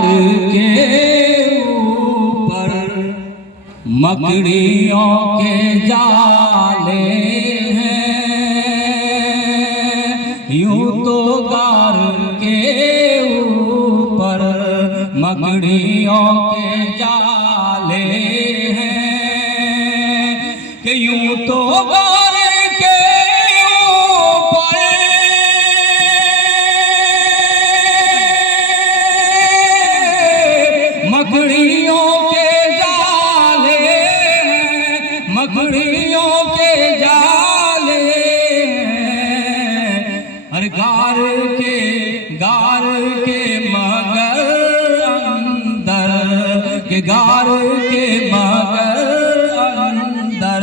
गार के ऊपर मकड़ियों के जाले हैं, यूं तो गार के ऊपर मकड़ियों के जाले हैं, कि यूं तो गार के ऊपर मकड़ियों के जाले हैं, मकड़ियों के जाले हैं। हर गार के मगर अंदर, के गार के मगर अंदर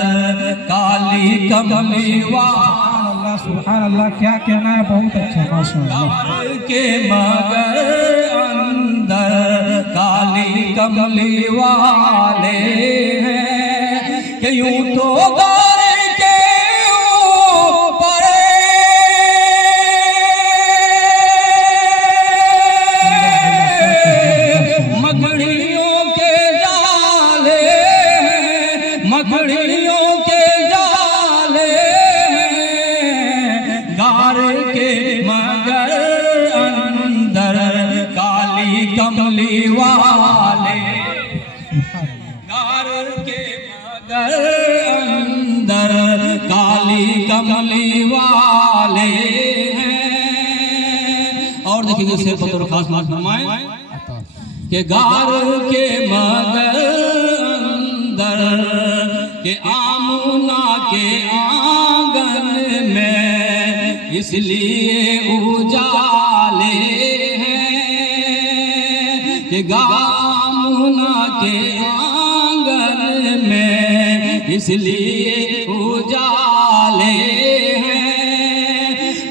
काली कमली वाला। सुभान अल्लाह, क्या कहना है, बहुत अच्छा माशाअल्लाह। गार के मगर अंदर काली कमली वाले हैं, कि यूं तो गार के ऊपर मकड़ियों के जाले हैं, मकड़ियों के जाले हैं। गार के मगर अंदर काली कमली वाले, गार के मगर अंदर काली कमली वाले हैं। और देखिए शेर पर खास बात फरमाए कि गार के मगर अंदर के आमुना के आंगन में इसलिए उजाले हैं, कि आमुना के आंगन में इसलिए उजाले हैं,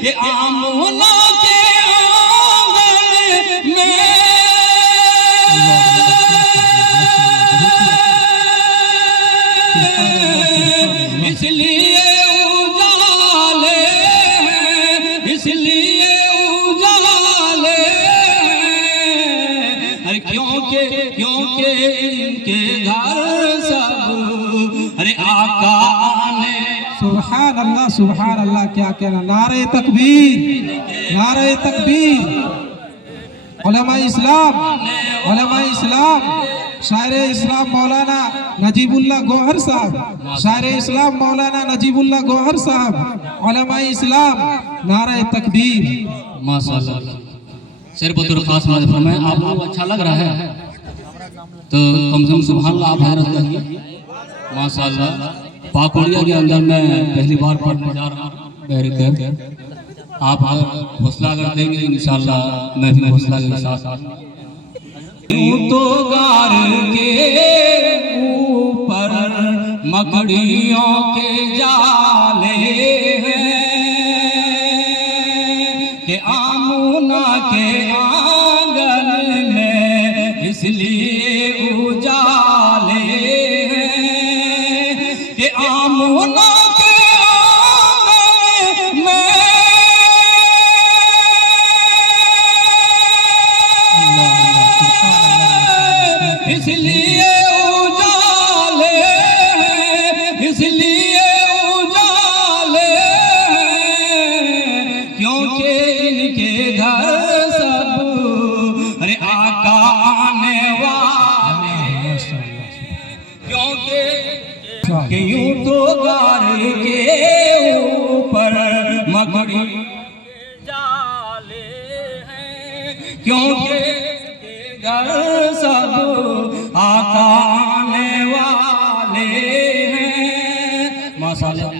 कि आमुना के आंगन में इसलिए उजाले हैं, इसलिए उजाले हैं। अरे क्योंकि इनके घर सब अरे आका आने। सुभान अल्लाह, सुभान अल्लाह, क्या कहना। नारे तकबीर, नारे तकबीर। उलमा इस्लाम, उलमा इस्लाम, शायर इस्लाम मौलाना नजीबुल्लाह गौहर साहब, शायर इस्लाम मौलाना नजीबुल्लाह गौहर साहब, उलमा इस्लाम, नारे तकबीर। माशाअल्लाह। शेर बतौर खास बात फरमाए, आपको अच्छा लग रहा है तो कम से कम सुभान अल्लाह आप हैरत कहिए। माशाअल्लाह। पाकोड़िया के अंदर मैं पहली बार पढ़ने जा रहा हूँ। आप हौसला अगर देंगे इंशाअल्लाह मैं भी हौसला के साथ। यूं तो गार के ऊपर मकड़ियों के जाले हैं, कि आमुना के आंगन में इसलिए उजाले हैं, कि आमुना के आंगन में इसलिए उजाले हैं, इसलिए उजाले हैं। क्योंकि इनके घर सब अरे आका आने वाले, क्योंकि यूं तो गार के ऊपर मकड़ी जाले हैं, क्योंकि घर सब आका आने वाले हैं। माशाअल्लाह।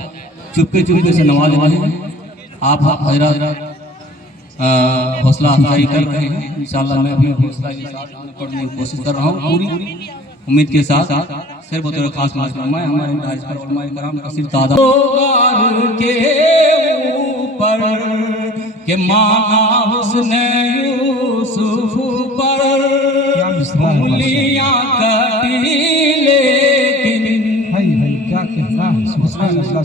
चुपके चुपके से नमाज पढ़े, आप हजरत हौसला अफजाई कर रहे हैं। इंशाअल्लाह मैं भी हौसला के साथ पढ़ने की कोशिश कर रहा हूँ पूरी उम्मीद के साथ। सिर्फ बतौर खास बात फरमाए, हमारे दाइश पर उलमा इकराम का सिर्फ तादाद के ऊपर के माना हुस्न यूसुफ पर उंगलियां कटी लेकिन क्या कहना है। सुभान अल्लाह,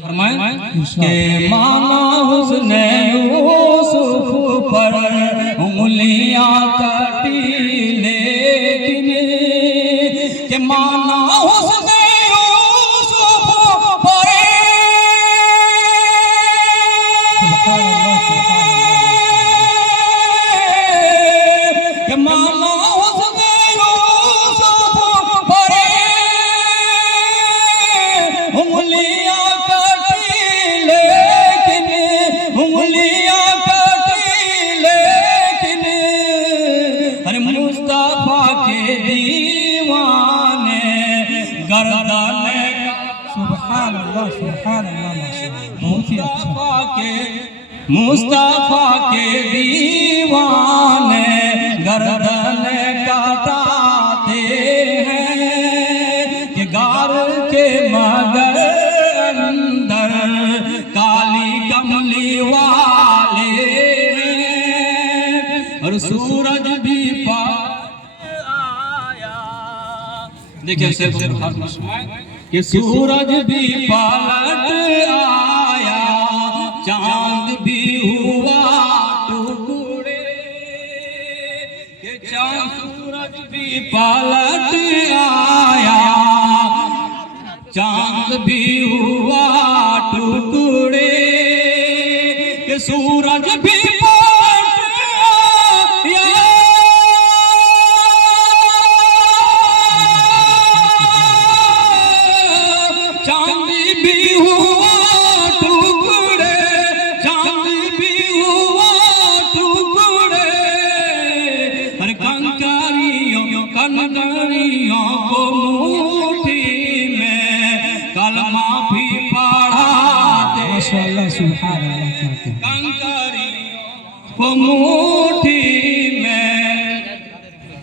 फरमाए के माना हुस्न यूसुफ माना हुस्न यूसुफ परे कि माना हुस्न यूसुफ परे उंगलियां कटी लेकिन उंगलियां कटी लेकिन अरे मुस्तफा के दीवाने गर्दन सुभान अल्लाह माशाअल्लाह, बहुत ही अच्छा। मुस्तफा के दीवाने गर्दन काटाते हैं कि गार के मगर अंदर काली कमली वाले हैं और सूरज भी आया। देखिए कि सूरज भी पलट आया, चांद भी हुआ टुकड़े कि चांद सूरज भी पलट आया, चांद भी हुआ टुकड़े कि सूरज भी कंकरियों को मुट्ठी में कलमा भी पढ़ाते माशाअल्लाह सुभान अल्लाह। कंकरियों को